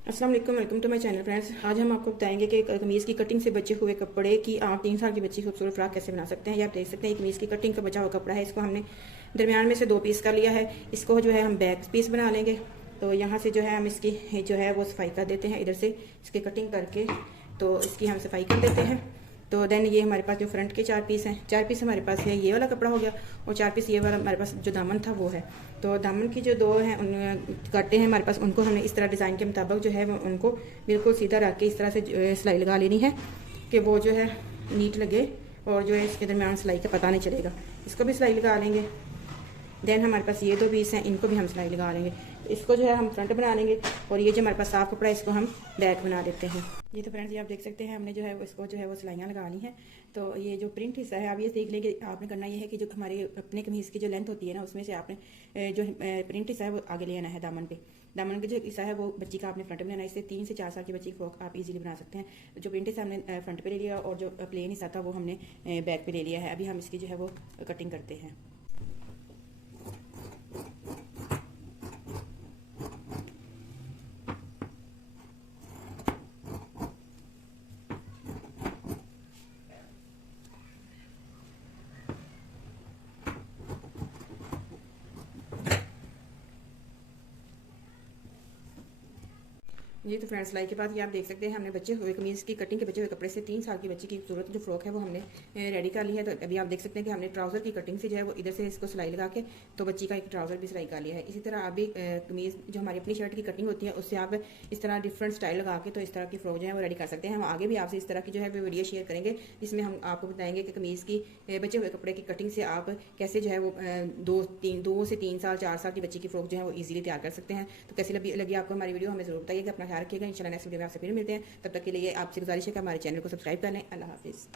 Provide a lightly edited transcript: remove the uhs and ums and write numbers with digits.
अस्सलाम वालेकुम, welcome to my channel friends. आज हम आपको बताएंगे कि कमीज़ की कटिंग से बचे हुए कपड़े की आप 3 साल की बच्ची खूबसूरत फ्रॉक कैसे बना सकते हैं। ये आप देख सकते हैं कमीज़ की कटिंग का बचा हुआ कपड़ा है। इसको हमने दरमियान में से 2 पीस कर लिया है। इसको जो है हम बैक पीस बना लेंगे। तो यहाँ से जो है हम इसकी जो है वो सफाई कर देते हैं। इधर से इसकी कटिंग करके तो इसकी हम सफाई कर देते हैं। तो देन ये हमारे पास जो फ्रंट के 4 पीस हैं, 4 पीस हमारे पास है ये वाला कपड़ा हो गया और 4 पीस ये वाला हमारे पास जो दामन था वो है। तो दामन की जो 2 हैं उन काटे हैं हमारे पास, उनको हमने इस तरह डिज़ाइन के मुताबिक जो है उनको बिल्कुल सीधा रख के इस तरह से सिलाई लगा लेनी है कि वो जो है नीट लगे और जो है इसके दरमियान सिलाई का पता नहीं चलेगा। इसको भी सिलाई लगा लेंगे। देन हमारे पास ये 2 पीस हैं, इनको भी हम सिलाई लगा लेंगे। इसको जो है हम फ्रंट बना लेंगे और ये जो हमारे पास साफ कपड़ा है इसको हम बैक बना देते हैं। ये तो फ्रेंड्स ये आप देख सकते हैं हमने जो है इसको जो है वो सिलाइयाँ लगा ली हैं। तो ये जो प्रिंट हिस्सा है आप ये देख लेंगे। आपने करना ये है कि जो हमारे अपने कमीज़ की जो लेंथ होती है ना उसमें से आपने जो प्रिंट हिस्सा है वो आगे ले आना है दामन पे। दामन का जो हिस्सा है वो बच्ची का आपने फ्रंट में लेना है। इससे 3 से 4 साल की बच्ची की फ्रॉक आप इजीली बना सकते हैं। जो प्रिंट हिस्सा हमने फ्रंट पे ले लिया और जो प्लेन हिस्सा था वो हमने बैक पे ले लिया है। अभी हम इसकी जो है वो कटिंग करते हैं। ये तो फ्रेंड्स सिलाई के बाद ये आप देख सकते हैं हमने बचे हुए कमीज़ की कटिंग के बचे हुए कपड़े से 3 साल की बच्ची की खूबसूरत जो फ्रॉक है वो हमने रेडी कर ली है। तो अभी आप देख सकते हैं कि हमने ट्राउज़र की कटिंग से जो है वो इधर से इसको सिलाई लगा के तो बच्ची का एक ट्राउज़र भी सिलाई कर लिया है। इसी तरह अभी कमीज़ जो हमारी अपनी शर्ट की कटिंग होती है उससे आप इस तरह डिफरेंट स्टाइल लगा के तो इस तरह की फ्रॉक जो है वो रेडी कर सकते हैं। हम आगे भी आपसे इस तरह की जो है वो वीडियो शेयर करेंगे जिसमें हम आपको बताएंगे कि कमीज़ की बचे हुए कपड़े की कटिंग से आप कैसे जो है वो 2 से 3 साल 4 साल की बच्ची की फ्रॉक जो है वो ईजिली तैयार कर सकते हैं। तो कैसी लगी आपको हमारी वीडियो हमें जरूर बताइएगा। अपना ख्याल रखिएगा। इंशाल्लाह नेक्स्ट वीडियो में आपसे फिर मिलते हैं। तब तक के लिए आपसे गुजारिश है कि हमारे चैनल को सब्सक्राइब कर लें। अल्लाह हाफिज़।